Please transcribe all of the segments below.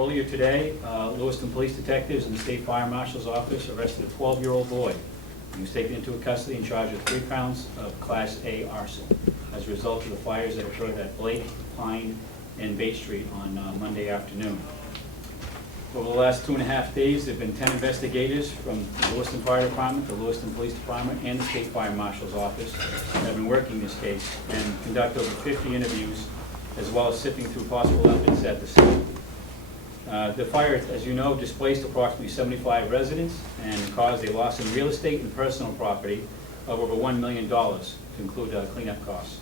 Earlier today, Lewiston police detectives and the state fire marshal's office arrested a 12-year-old boy. He was taken into custody and charged with 3 counts of Class A arson as a result of the fires that occurred at Blake, Pine, and Bate Street on Monday afternoon. Over the last 2.5 days, there have been 10 investigators from the Lewiston Fire Department, the Lewiston Police Department, and the State Fire Marshal's Office that have been working this case and conduct over 50 interviews, as well as sifting through possible evidence at the scene. The fire, as you know, displaced approximately 75 residents and caused a loss in real estate and personal property of over $1 million to include cleanup costs.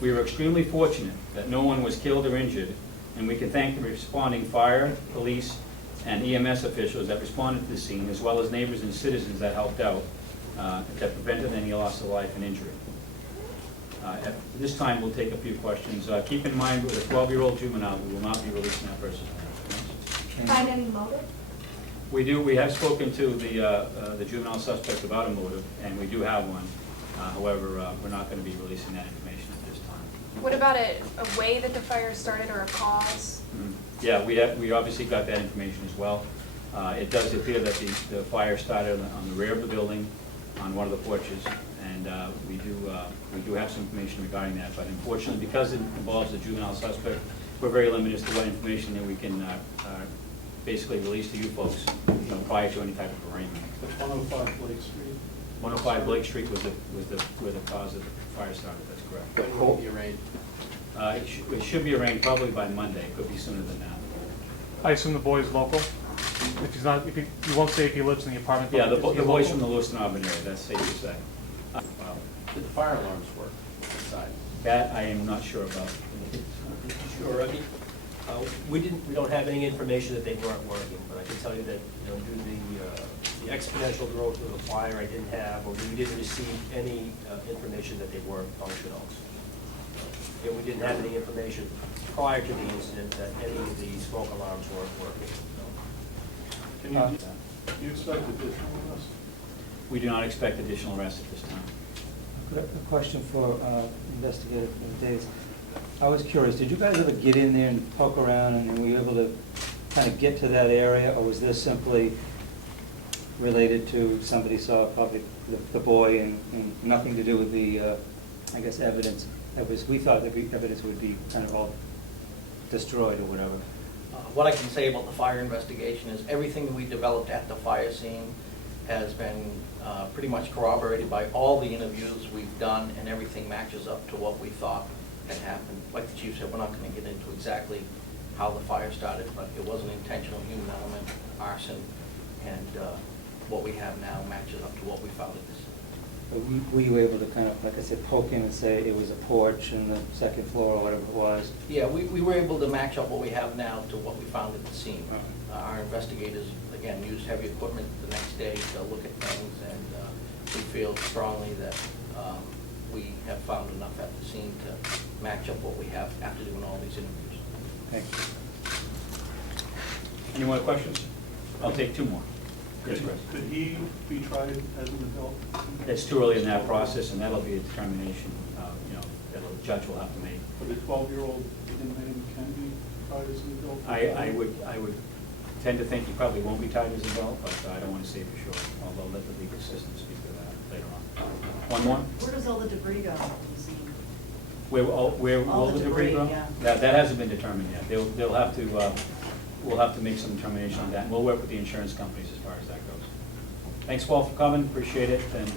We were extremely fortunate that no one was killed or injured, and we can thank the responding fire, police, and EMS officials that responded to the scene, as well as neighbors and citizens that helped out, that prevented any loss of life and injury. At this time, we'll take a few questions. Keep in mind, with a 12-year-old juvenile, we will not be releasing that person. Find any motive? We have spoken to the juvenile suspect about a motive, and we do have one. However, we're not going to be releasing that information at this time. What about a way that the fire started or a cause? Yeah, we obviously got that information as well. It does appear that the fire started on the rear of the building, on one of the porches, and we do have some information regarding that. But unfortunately, because it involves a juvenile suspect, we're very limited as to what information that we can basically release to you folks, prior to any type of arraignment. That's 105 Blake Street. 105 Blake Street was where the cause of the fire started. That's correct. When will it be arraigned? It should be arraigned probably by Monday. It could be sooner than that. I assume the boy is local? If he's not, if you won't say if he lives in the apartment. Yeah, the Is he boy's local? from the Lewiston Auburn area. That's safe to say. Did the fire alarms work inside? That I am not sure about. Sure, I mean, we don't have any information that they weren't working, but I can tell you that, due to the exponential growth of the fire, I didn't have, or we didn't receive any information that they weren't functional. And we didn't have any information prior to the incident that any of the smoke alarms weren't working. Do you expect additional arrests? We do not expect additional arrests at this time. A question for Investigator Davis. I was curious, did you guys ever get in there and poke around, and were you able to kind of get to that area, or was this simply related to somebody saw probably the boy and nothing to do with the, I guess, evidence? We thought that the evidence would be kind of all destroyed or whatever. What I can say about the fire investigation is everything that we developed at the fire scene has been pretty much corroborated by all the interviews we've done, and everything matches up to what we thought had happened. Like the chief said, we're not going to get into exactly how the fire started, but it was an intentional human element, arson, and what we have now matches up to what we found at the scene. Were you able to kind of, like I said, poke in and say it was a porch in the second floor or whatever it was? Yeah, we were able to match up what we have now to what we found at the scene. Our investigators, again, used heavy equipment the next day to look at things, and we feel strongly that we have found enough at the scene to match up what we have after doing all these interviews. Thank you. Any more questions? I'll take 2 more. Yes, Chris. Could he be tried as an adult? It's too early in that process, and that'll be a determination, that the judge will have to make. But a 12-year-old inmate can be tried as an adult? I would tend to think he probably won't be tied as an adult, but I don't want to say for sure, although let the legal system speak to that later on. One more? Where does all the debris go from the scene? Where will the debris go? Yeah. That hasn't been determined yet. They'll have to, we'll have to make some determination on that, and we'll work with the insurance companies as far as that goes. Thanks, Paul, for coming, appreciate it, and